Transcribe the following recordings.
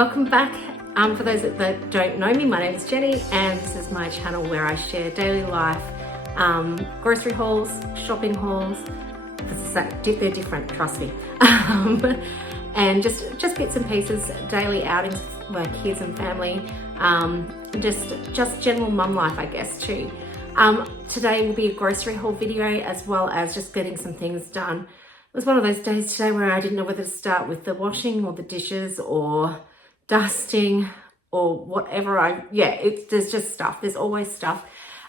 Welcome back. For those that don't know me, my name is Jenny and this is my channel where I share daily life, grocery hauls, shopping hauls. They're different, trust me. And just bits and pieces, daily outings with my kids and family, just general mum life, I guess, too. Today will be a grocery haul video as well as just getting some things done. It was one of those days today where I didn't know whether to start with the washing or the dishes or dusting or whatever. There's just stuff. There's always stuff.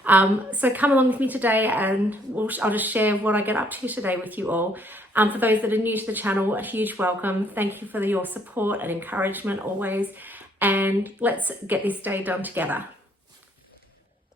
So come along with me today and I'll just share what I get up to today with you all. For those that are new to the channel, a huge welcome. Thank you for your support and encouragement always. And let's get this day done together.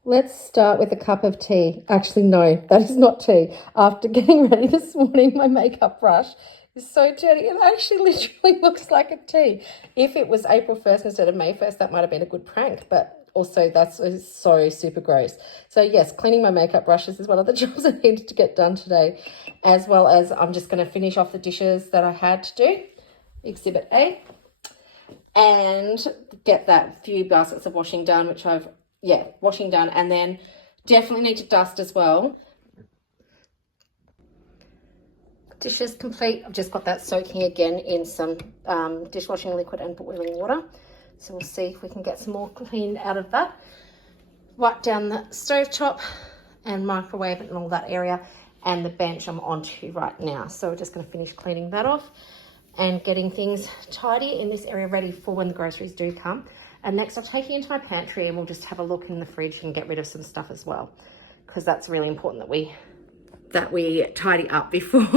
Let's start with a cup of tea. Actually, no, that is not tea. After getting ready this morning, my makeup brush is so dirty. It actually literally looks like a tea. If it was April 1st instead of May 1st, that might have been a good prank, but also that's so super gross. So yes, cleaning my makeup brushes is one of the jobs I needed to get done today, as well as I'm just going to finish off the dishes that I had to do, Exhibit A, and get that few baskets of washing done, which washing done, and then definitely need to dust as well. Dishes complete. I've just got that soaking again in some dishwashing liquid and boiling water. So we'll see if we can get some more clean out of that. Wipe down the stove top and microwave it and all that area, and the bench I'm onto right now. So we're just going to finish cleaning that off and getting things tidy in this area, ready for when the groceries do come. And next I'll take you into my pantry and we'll just have a look in the fridge and get rid of some stuff as well, because that's really important that we tidy up before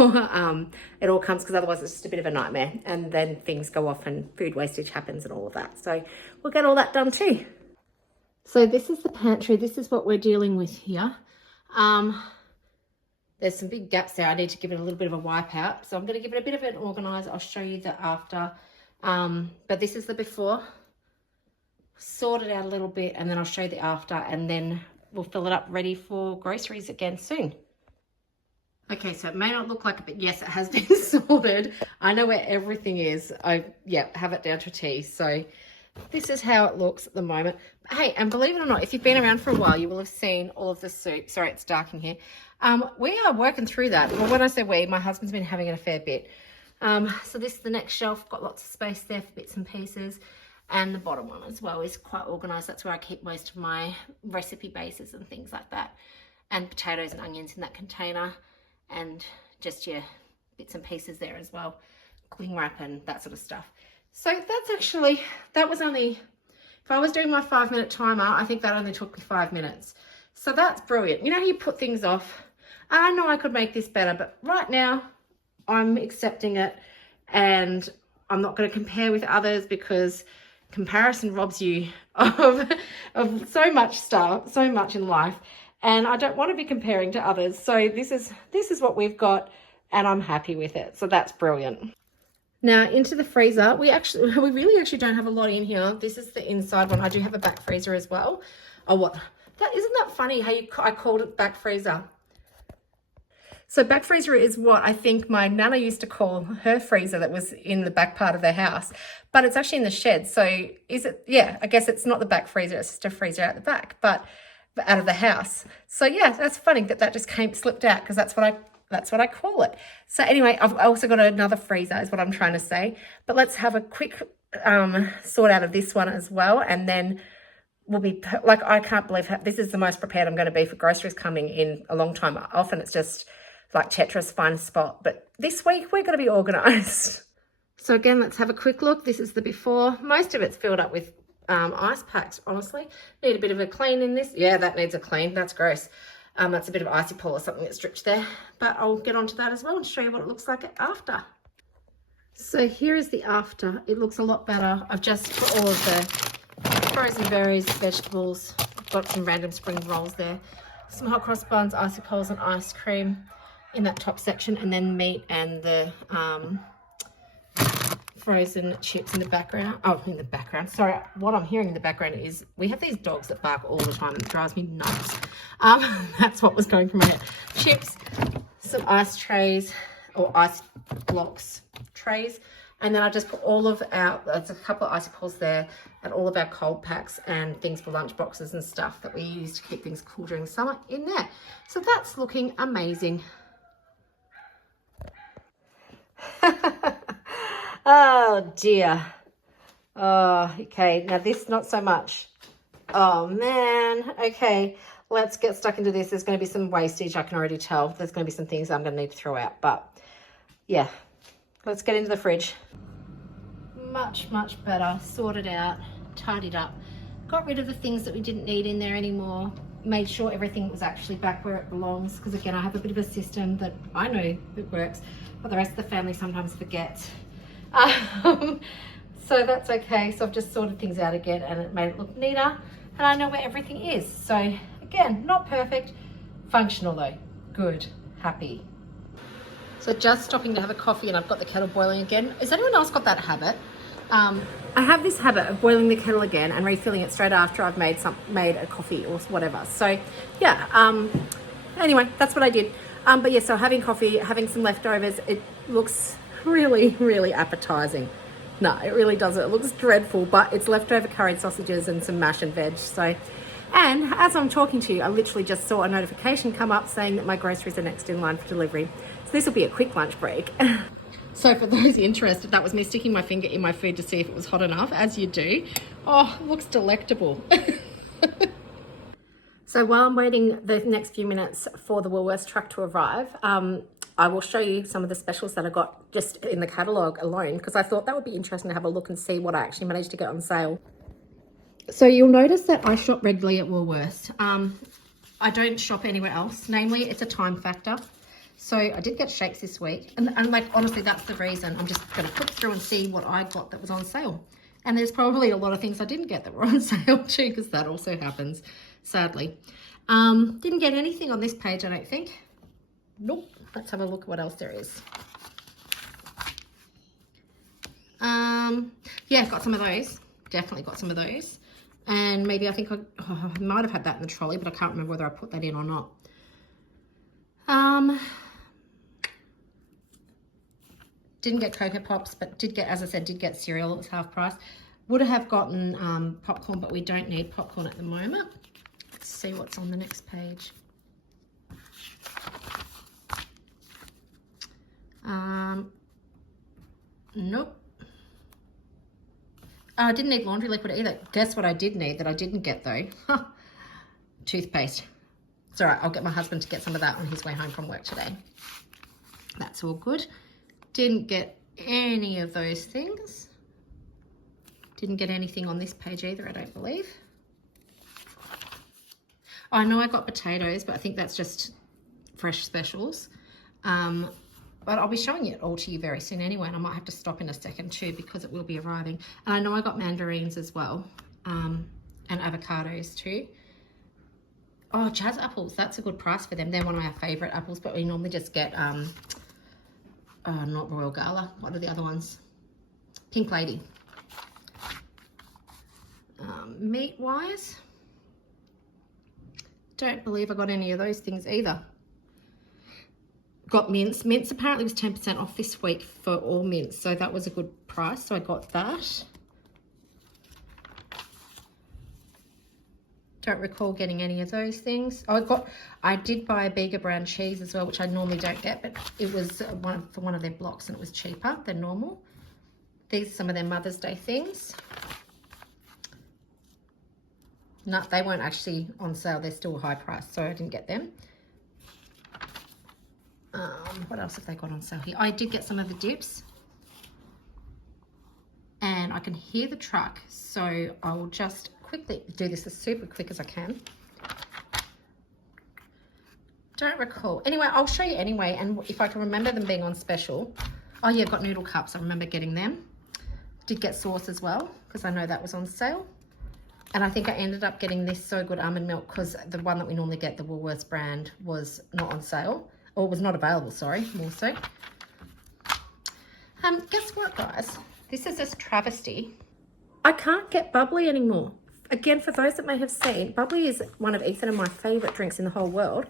it all comes, because otherwise it's just a bit of a nightmare and then things go off and food wastage happens and all of that. So we'll get all that done too. So this is the pantry. This is what we're dealing with here. There's some big gaps there. I need to give it a little bit of a wipe out. So I'm going to give it a bit of an organise. I'll show you the after. But this is the before. Sort it out a little bit and then I'll show you the after, and then we'll fill it up ready for groceries again soon. Okay, so it may not look like it, but yes, it has been sorted. I know where everything is. I have it down to a T. So this is how it looks at the moment. Hey, and believe it or not, if you've been around for a while, you will have seen all of the soup. Sorry, it's dark in here. We are working through that. Well, when I say we, my husband's been having it a fair bit. So this is the next shelf. Got lots of space there for bits and pieces. And the bottom one as well is quite organised. That's where I keep most of my recipe bases and things like that. And potatoes and onions in that container. And just your bits and pieces there as well. Cling wrap and that sort of stuff. So that was only, if I was doing my 5-minute timer, I think that only took me 5 minutes. So that's brilliant. You know how you put things off? I know I could make this better, but right now I'm accepting it. And I'm not going to compare with others, because comparison robs you of so much stuff, so much in life, and I don't want to be comparing to others. So this is what we've got, and I'm happy with it. So that's brilliant. Now into the freezer, we really actually don't have a lot in here. This is the inside one. I do have a back freezer as well. Isn't that funny how I called it back freezer? So back freezer is what I think my nana used to call her freezer that was in the back part of their house, but it's actually in the shed. So is it? Yeah, I guess it's not the back freezer. It's just a freezer out the back, but out of the house. So yeah, that's funny that just slipped out, because that's what I call it. So anyway, I've also got another freezer is what I'm trying to say, but let's have a quick sort out of this one as well. And then we'll be like, I can't believe this is the most prepared I'm going to be for groceries coming in a long time. Often it's just like Tetra's finest spot, but this week we're going to be organised. So again, let's have a quick look. This is the before. Most of it's filled up with ice packs, honestly. Need a bit of a clean in this. Yeah, that needs a clean. That's gross. That's a bit of icy pull or something that's dripped there, but I'll get onto that as well and show you what it looks like after. So here is the after. It looks a lot better. I've just put all of the frozen berries, vegetables, got some random spring rolls there, some hot cross buns, icicles and ice cream in that top section, and then meat and the frozen chips in the background. Oh, in the background. Sorry, what I'm hearing in the background is we have these dogs that bark all the time and it drives me nuts. That's what was going through my head. Chips, some ice trays or ice blocks trays, And then I just put all of our, there's a couple of icicles there, and all of our cold packs and things for lunch boxes and stuff that we use to keep things cool during the summer in there. So that's looking amazing. Oh dear. Oh, okay. Now this, not so much. Oh man. Okay. Let's get stuck into this. There's going to be some wastage. I can already tell. There's going to be some things I'm going to need to throw out, but yeah, let's get into the fridge. Much better, sorted out, tidied up, got rid of the things that we didn't need in there anymore, made sure everything was actually back where it belongs, because again, I have a bit of a system that I know it works, but the rest of the family sometimes forgets. So that's okay. So I've just sorted things out again, and it made it look neater, and I know where everything is. So again, not perfect, functional though, good, happy. So just stopping to have a coffee, and I've got the kettle boiling again. Has anyone else got that habit? I have this habit of boiling the kettle again and refilling it straight after I've made a coffee or whatever. So yeah, anyway, that's what I did. But yeah, so having coffee, having some leftovers, it looks really appetizing. No, it really doesn't. It looks dreadful, but it's leftover curried sausages and some mash and veg. So, and as I'm talking to you, I literally just saw a notification come up saying that my groceries are next in line for delivery. So this will be a quick lunch break. So for those interested, that was me sticking my finger in my food to see if it was hot enough, as you do. Oh, it looks delectable. So while I'm waiting the next few minutes for the Woolworths truck to arrive, I will show you some of the specials that I got just in the catalogue alone, because I thought that would be interesting to have a look and see what I actually managed to get on sale. So you'll notice that I shop regularly at Woolworths. I don't shop anywhere else. Namely, it's a time factor. So I did get shakes this week, and like, honestly, that's the reason. I'm just going to click through and see what I got that was on sale. And there's probably a lot of things I didn't get that were on sale too, because that also happens, sadly. Didn't get anything on this page, I don't think. Nope. Let's have a look at what else there is. Yeah, got some of those. Definitely got some of those. And maybe I think I might have had that in the trolley, but I can't remember whether I put that in or not. Didn't get Cocoa Pops, but did get, as I said, did get cereal. It was half price. Would have gotten popcorn, but we don't need popcorn at the moment. Let's see what's on the next page. Nope. Oh, I didn't need laundry liquid either. Guess what I did need that I didn't get though? Toothpaste. It's all right. I'll get my husband to get some of that on his way home from work today. That's all good. Didn't get any of those things. Didn't get anything on this page either, I don't believe. I know I got potatoes, but I think that's just fresh specials. But I'll be showing it all to you very soon anyway, and I might have to stop in a second too because it will be arriving. And I know I got mandarins as well, and avocados too. Oh, jazz apples, that's a good price for them. They're one of our favourite apples, but we normally just get, not Royal Gala. What are the other ones? Pink Lady. Meat-wise, don't believe I got any of those things either. Got mince. Mince apparently was 10% off this week for all mince, so that was a good price, so I got that. Don't recall getting any of those things. Oh, I did buy a Bega brand cheese as well, which I normally don't get, but it was for one of their blocks and it was cheaper than normal. These are some of their Mother's Day things. No, they weren't actually on sale. They're still high price, so I didn't get them. What else have they got on sale here? I did get some of the dips. And I can hear the truck, so I will just quickly do this as super quick as I can. Don't recall. Anyway, I'll show you anyway, and if I can remember them being on special. Oh yeah, I've got noodle cups. I remember getting them. Did get sauce as well, because I know that was on sale. And I think I ended up getting this So Good almond milk because the one that we normally get, the Woolworths brand, was not on sale. Or was not available, sorry, more so. Guess what, guys? This is this travesty. I can't get bubbly anymore. Again, for those that may have seen, bubbly is one of Ethan and my favourite drinks in the whole world.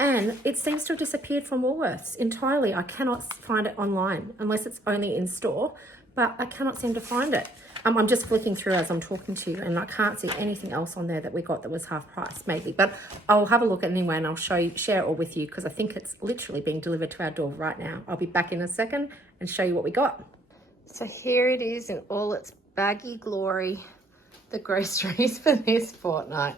And it seems to have disappeared from Woolworths entirely. I cannot find it online unless it's only in store, but I cannot seem to find it. I'm just flicking through as I'm talking to you, and I can't see anything else on there that we got that was half price, maybe. But I'll have a look anyway, and I'll share it all with you, because I think it's literally being delivered to our door right now. I'll be back in a second and show you what we got. So here it is in all its baggy glory, the groceries for this fortnight.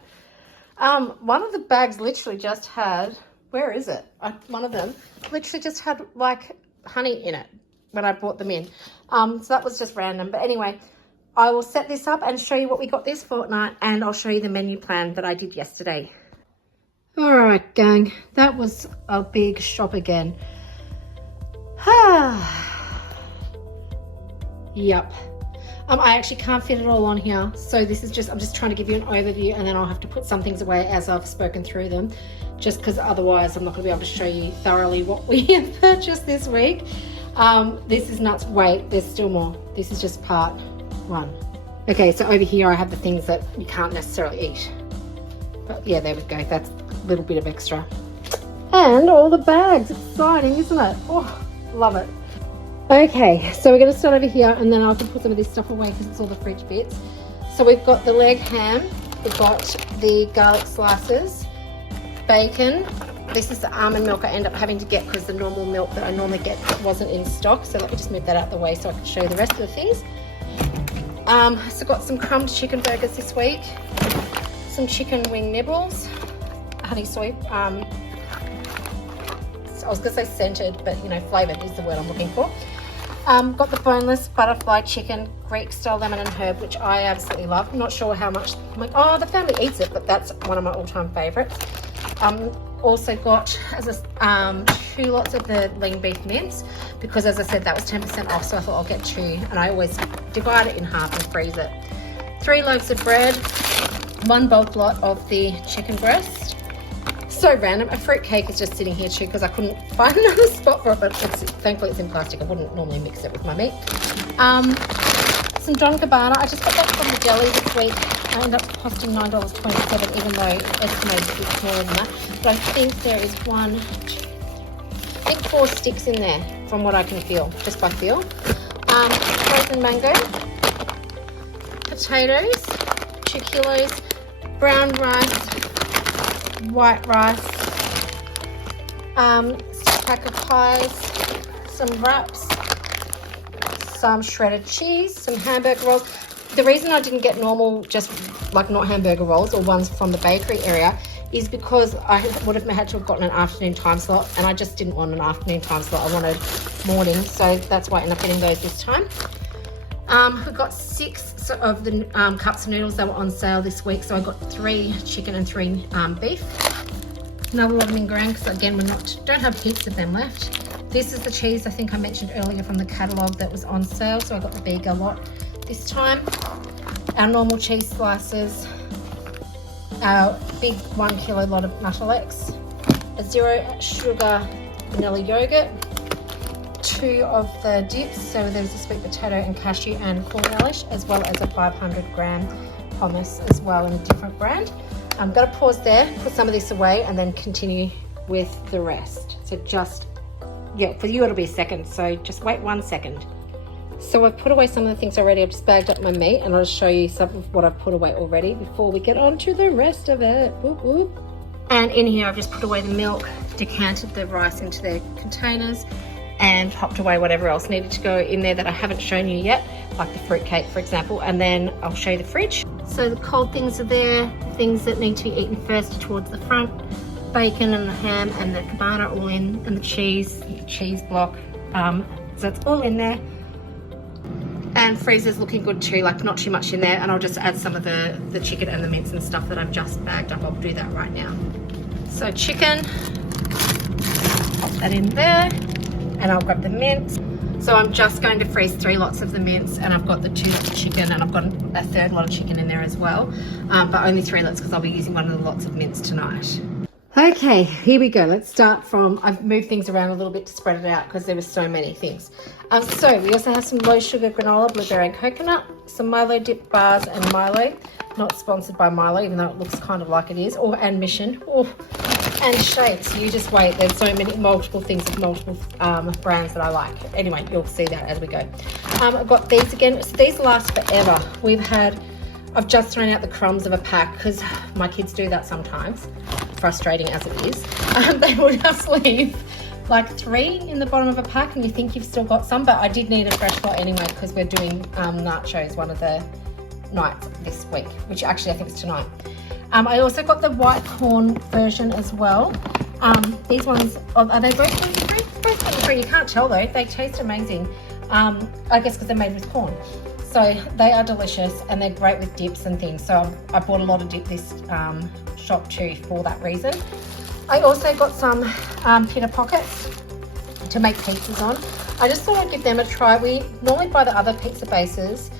One of the bags literally just had, where is it? One of them literally just had like honey in it when I brought them in. So that was just random. But anyway, I will set this up and show you what we got this fortnight, and I'll show you the menu plan that I did yesterday. All right, gang, that was a big shop again. Yep. I actually can't fit it all on here, so this is just, I'm just trying to give you an overview, and then I'll have to put some things away as I've spoken through them, just because otherwise I'm not going to be able to show you thoroughly what we have purchased this week. This is nuts. Wait, there's still more. This is just part one. Okay, so over here I have the things that you can't necessarily eat, but yeah, there we go. That's a little bit of extra, and all the bags. Exciting, isn't it? Oh, love it. Okay, so we're going to start over here, and then I can put some of this stuff away because it's all the fridge bits. So we've got the leg ham, we've got the garlic slices, bacon. This is the almond milk I end up having to get because the normal milk that I normally get wasn't in stock. So let me just move that out the way so I can show you the rest of the things. So got some crumbed chicken burgers this week, some chicken wing nibbles, honey soy. I was going to say scented, but you know, flavoured is the word I'm looking for. Got the boneless butterfly chicken, Greek style lemon and herb, which I absolutely love. I'm not sure how much, I'm like, oh, the family eats it, but that's one of my all-time favourites. Also got 2 lots of the lean beef mince, because as I said, that was 10% off, so I thought I'll get 2, and I always divide it in half and freeze it. 3 loaves of bread, 1 bulk lot of the chicken breast. So random. A fruit cake is just sitting here too because I couldn't find another spot for it, but thankfully it's in plastic. I wouldn't normally mix it with my meat. Some John Gabbana. I just got that from the deli this week. I ended up costing $9.27, even though it's estimated to be smaller than that. But I think there is 4 sticks in there from what I can feel, just by feel. Frozen mango, potatoes, 2 kilos, brown rice, white rice, pack of pies, some wraps, some shredded cheese, some hamburger rolls. The reason I didn't get normal, just like not hamburger rolls or ones from the bakery area, is because I would have had to have gotten an afternoon time slot, and I just didn't want an afternoon time slot. I wanted morning, so that's why I ended up getting those this time. We got 6 of the cups of noodles that were on sale this week, so I got 3 chicken and 3 beef. Another lot of ingredients, because again, don't have heaps of them left. This is the cheese I think I mentioned earlier from the catalogue that was on sale, so I got the bigger lot this time. Our normal cheese slices, our big 1 kilo lot of Nuttelex, a 0 sugar vanilla yogurt, 2 of the dips, so there's a sweet potato and cashew and corn relish, as well as a 500 gram hummus as well in a different brand. I'm going to pause there, put some of this away, and then continue with the rest. So just, yeah, for you it'll be a second, so just wait 1 second. So I've put away some of the things already. I've just bagged up my meat, and I'll just show you some of what I've put away already before we get on to the rest of it. Whoop, whoop. And in here I've just put away the milk, decanted the rice into their containers, and popped away whatever else needed to go in there that I haven't shown you yet, like the fruit cake, for example, and then I'll show you the fridge. So the cold things are there, things that need to be eaten first towards the front, bacon and the ham and the cabana all in, and the cheese block, so it's all in there. And freezer's looking good too, like not too much in there, and I'll just add some of the chicken and the mince and stuff that I've just bagged up. I'll do that right now. So chicken, pop that in there, and I'll grab the mince. So I'm just going to freeze 3 lots of the mince, and I've got the 2 lots of chicken, and I've got a 3rd lot of chicken in there as well, but only 3 lots because I'll be using one of the lots of mince tonight. Okay, here we go. Let's start from, I've moved things around a little bit to spread it out because there were so many things. So we also have some low sugar granola, blueberry and coconut, some Milo dip bars and Milo, not sponsored by Milo, even though it looks kind of like it is, and Mission. Oh, and shapes. You just wait. There's so many multiple things of multiple brands that I like. Anyway, you'll see that as we go. I've got these again. So these last forever. I've just thrown out the crumbs of a pack because my kids do that sometimes, frustrating as it is. They will just leave like 3 in the bottom of a pack and you think you've still got some, but I did need a fresh lot anyway because we're doing nachos one of the nights this week, which actually I think is tonight. I also got the white corn version as well. These ones, are they both gluten-free? Both gluten-free. You can't tell though. They taste amazing. I guess because they're made with corn. So they are delicious and they're great with dips and things. So I bought a lot of dip this shop too for that reason. I also got some pita pockets to make pizzas on. I just thought I'd give them a try. We normally buy the other pizza bases,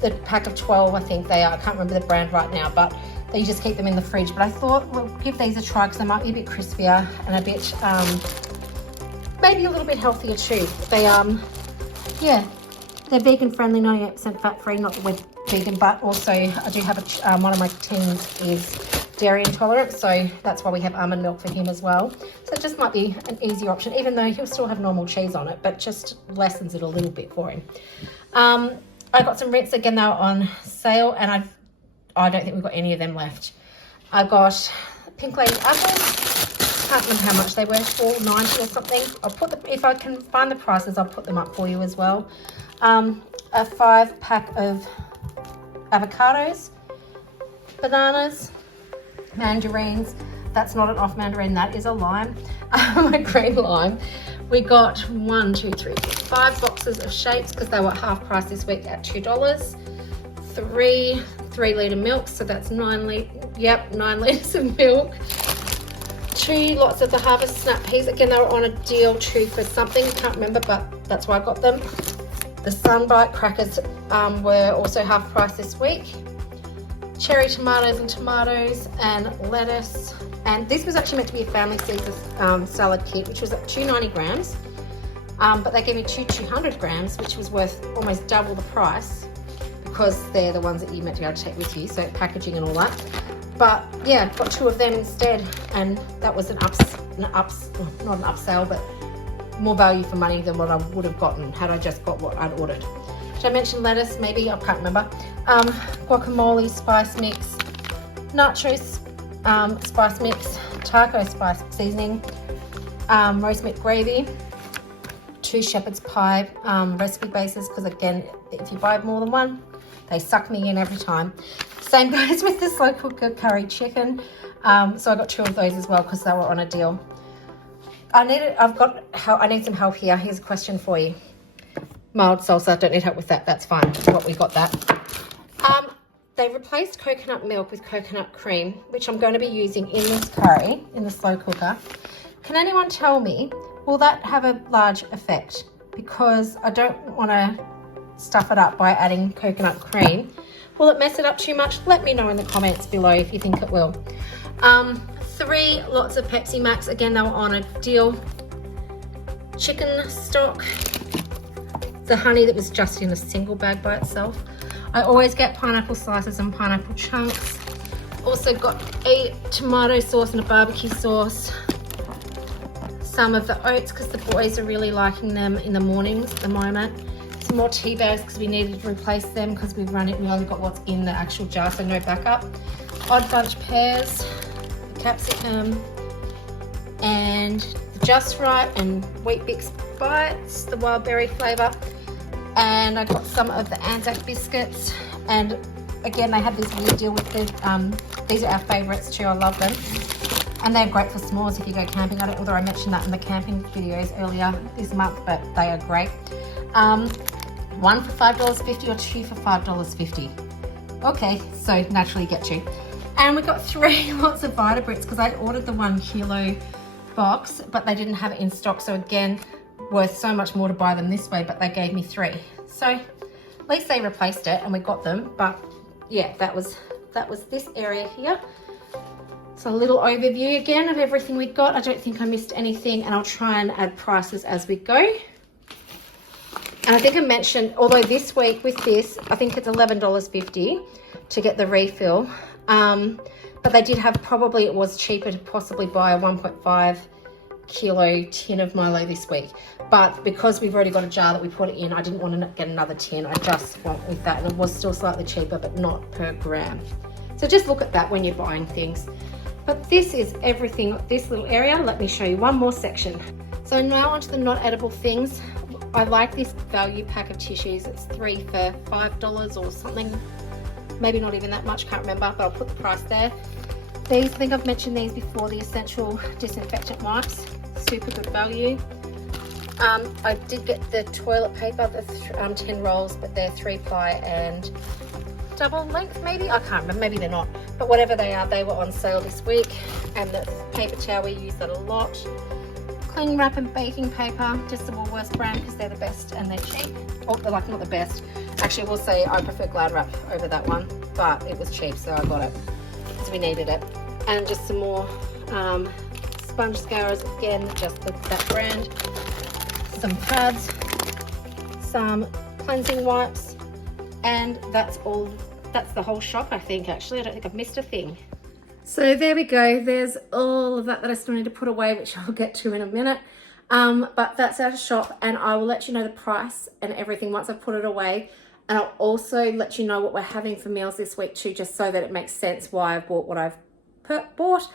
the pack of 12 I think they are. I can't remember the brand right now, but you just keep them in the fridge. But I thought we'll give these a try because they might be a bit crispier and a bit, maybe a little bit healthier too. Yeah, they're vegan friendly, 98% fat free, not that we're vegan, but also I do have one of my teens is dairy intolerant, so that's why we have almond milk for him as well. So it just might be an easier option, even though he'll still have normal cheese on it, but just lessens it a little bit for him. I got some rinse again, they were on sale, and I don't think we've got any of them left. I got Pink Lady apples. Can't remember how much they were, $4.90 or something. If I can find the prices, I'll put them up for you as well. A 5-pack of avocados, bananas, mandarins. That's not an off mandarin, that is a lime, a green lime. We got 1, 2, 3, 4, 5 boxes of shapes because they were half price this week at $2. 3 3-litre milk, so that's 9 litres of milk. 2 lots of the Harvest Snap Peas. Again, they were on a deal too for something, can't remember, but that's why I got them. The Sunbite crackers were also half price this week. Cherry tomatoes and lettuce. And this was actually meant to be a family Caesar salad kit, which was at 290 grams. But they gave me 200 grams, which was worth almost double the price because they're the ones that you meant to be able to take with you, so packaging and all that. But yeah, got 2 of them instead, and that was not an upsell, but more value for money than what I would have gotten had I just got what I'd ordered. Did I mention lettuce? Maybe, I can't remember. Guacamole spice mix, nachos spice mix, taco spice seasoning, roast meat gravy, 2 shepherd's pie recipe bases, because again, if you buy more than one, they suck me in every time. Same goes with the slow cooker curry chicken. So I got 2 of those as well because they were on a deal. I need some help here. Here's a question for you. Mild salsa, don't need help with that. That's fine. We got that. They replaced coconut milk with coconut cream, which I'm going to be using in this curry, in the slow cooker. Can anyone tell me, will that have a large effect? Because I don't want to stuff it up by adding coconut cream. Will it mess it up too much? Let me know in the comments below if you think it will. 3 lots of Pepsi Max. Again, they were on a deal. Chicken stock. The honey that was just in a single bag by itself. I always get pineapple slices and pineapple chunks. Also got a tomato sauce and a barbecue sauce. Some of the oats because the boys are really liking them in the mornings at the moment. Some more tea bags because we needed to replace them because we only got what's in the actual jar, so no backup. Odd Bunch pears, capsicum, and Just Right and Wheat Bix Bites, the wild berry flavour. And I got some of the Anzac biscuits, and again they have this weird deal with the these are our favourites too. I love them, and they're great for s'mores if you go camping. Although I mentioned that in the camping videos earlier this month, but they are great. 1 for $5.50 or 2 for $5.50. Okay, so naturally get you. And we got 3 lots of Vita Brits because I'd ordered the 1 kilo box, but they didn't have it in stock. So again, worth so much more to buy them this way, but they gave me 3. So at least they replaced it and we got them. But yeah, that was this area here. So a little overview again of everything we got. I don't think I missed anything, and I'll try and add prices as we go. And I think I mentioned, although this week with this, I think it's $11.50 to get the refill. But But they did have, probably it was cheaper to possibly buy a 1.5 kilo tin of Milo this week. But because we've already got a jar that we put it in, I didn't want to get another tin. I just went with that, and it was still slightly cheaper, but not per gram. So just look at that when you're buying things. But this is everything, this little area. Let me show you one more section. So now onto the not edible things. I like this value pack of tissues. It's 3 for $5 or something. Maybe not even that much, can't remember, but I'll put the price there. These, I think I've mentioned these before, the essential disinfectant wipes. Super good value. I did get the toilet paper, the 10 rolls, but they're 3-ply and double length maybe? I can't remember, maybe they're not. But whatever they are, they were on sale this week. And the paper towel, we use that a lot. Cling wrap and baking paper, just the Woolworths brand because they're the best and they're cheap. Oh, they're like not the best. Actually, I will say I prefer Glad Wrap over that one, but it was cheap, so I got it because we needed it. And just some more sponge scourers, again, just that brand. Some pads, some cleansing wipes, and that's all. That's the whole shop, I think, actually. I don't think I've missed a thing. So there we go. There's all of that I still need to put away, which I'll get to in a minute. But that's our shop, and I will let you know the price and everything once I put it away. And I'll also let you know what we're having for meals this week too, just so that it makes sense why I bought what I've bought.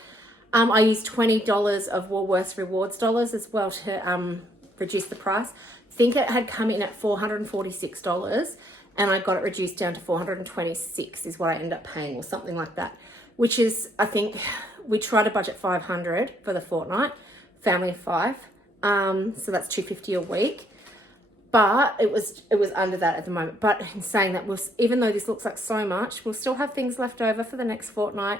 I used $20 of Woolworths Rewards dollars as well to reduce the price. I think it had come in at $446, and I got it reduced down to $426 is what I ended up paying, or something like that. Which is, I think, we try to budget $500 for the fortnight, family of 5. So that's $250 a week. But it was under that at the moment. But in saying that, even though this looks like so much, we'll still have things left over for the next fortnight.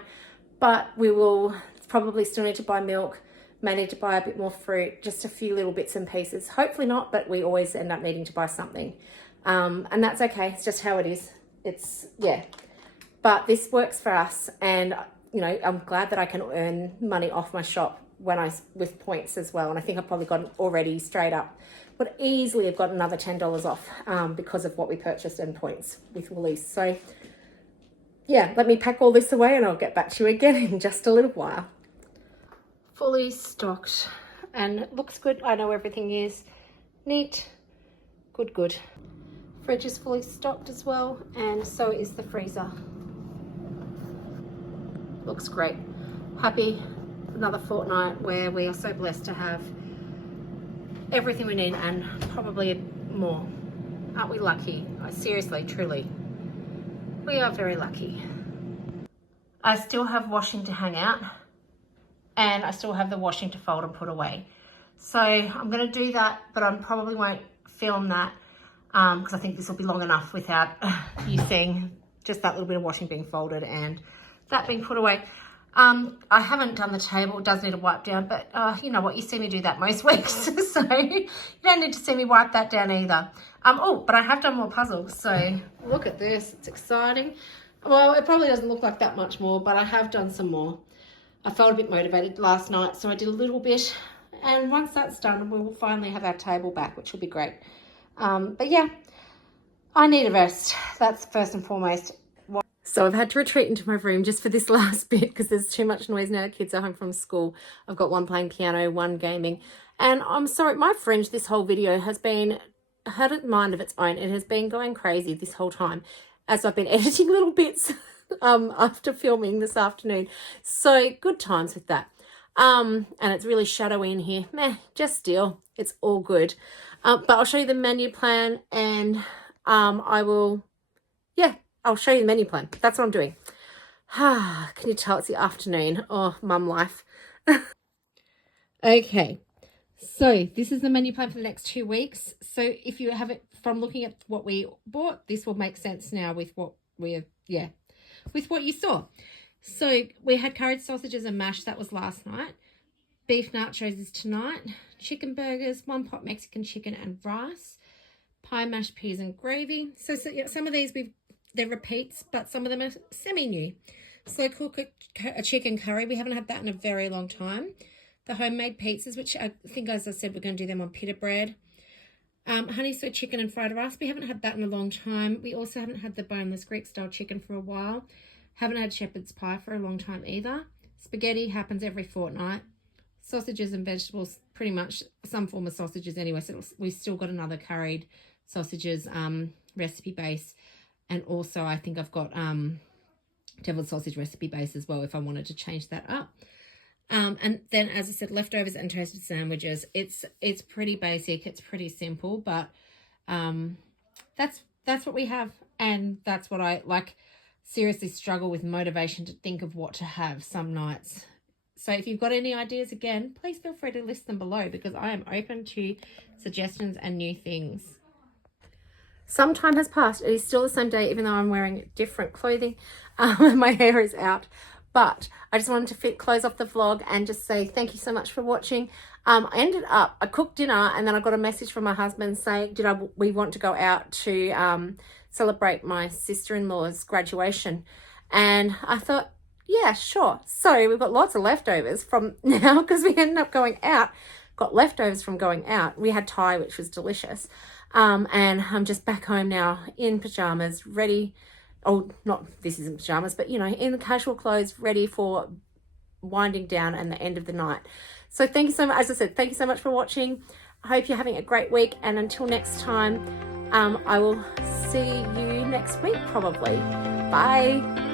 But we will probably still need to buy milk, may need to buy a bit more fruit, just a few little bits and pieces. Hopefully not, but we always end up needing to buy something. And that's okay. It's just how it is. Yeah. But this works for us, and you know, I'm glad that I can earn money off my shop with points as well. And I think I've probably gotten already straight up, but easily have got another $10 off because of what we purchased and points with Woolies. So yeah, let me pack all this away and I'll get back to you again in just a little while. Fully stocked, and it looks good. I know everything is neat, good. Fridge is fully stocked as well, and so is the freezer. Looks great. Happy another fortnight where we are so blessed to have everything we need and probably more. Aren't we lucky? Seriously, truly. We are very lucky. I still have washing to hang out, and I still have the washing to fold and put away. So I'm going to do that, but I probably won't film that because I think this will be long enough without you seeing just that little bit of washing being folded and that being put away. I haven't done the table. It does need a wipe down, but you know what? You see me do that most weeks, so you don't need to see me wipe that down either. Oh, but I have done more puzzles, so look at this. It's exciting. Well, it probably doesn't look like that much more, but I have done some more. I felt a bit motivated last night, so I did a little bit, and once that's done, we will finally have our table back, which will be great. But yeah, I need a rest. That's first and foremost. So I've had to retreat into my room just for this last bit because there's too much noise now. Kids are home from school. I've got one playing piano, one gaming. And I'm sorry, my fringe this whole video has had a mind of its own. It has been going crazy this whole time as I've been editing little bits after filming this afternoon. So good times with that. And it's really shadowy in here. Meh, just still. It's all good. But I'll show you the menu plan, and I'll show you the menu plan. That's what I'm doing. Can you tell it's the afternoon? Oh, mum life. Okay. So this is the menu plan for the next 2 weeks. So if you have it from looking at what we bought, this will make sense now with what with what you saw. So we had curried sausages and mash. That was last night. Beef nachos is tonight. Chicken burgers, one pot Mexican chicken and rice. Pie, mashed peas and gravy. So yeah, some of these they're repeats, but some of them are semi-new. Slow cook a chicken curry. We haven't had that in a very long time. The homemade pizzas, which I think, as I said, we're going to do them on pita bread. Honey soy chicken and fried rice. We haven't had that in a long time. We also haven't had the boneless Greek style chicken for a while. Haven't had shepherd's pie for a long time either. Spaghetti happens every fortnight. Sausages and vegetables, pretty much some form of sausages anyway. So we've still got another curried sausages recipe base. And also I think I've got deviled sausage recipe base as well if I wanted to change that up. And then, as I said, leftovers and toasted sandwiches. It's pretty basic. It's pretty simple, but that's what we have. And that's what I like. Seriously struggle with motivation to think of what to have some nights. So if you've got any ideas, again, please feel free to list them below because I am open to suggestions and new things. Some time has passed. It is still the same day, even though I'm wearing different clothing. My hair is out. But I just wanted to close off the vlog and just say thank you so much for watching. I cooked dinner and then I got a message from my husband saying, we want to go out to celebrate my sister-in-law's graduation. And I thought, yeah, sure. So we've got lots of leftovers from now because we ended up going out. Got leftovers from going out. We had Thai, which was delicious. And I'm just back home now in pajamas, ready. Oh, not this isn't pajamas, but, you know, in the casual clothes, ready for winding down and the end of the night. So thank you so much. As I said, thank you so much for watching. I hope you're having a great week. And until next time, I will see you next week, probably. Bye.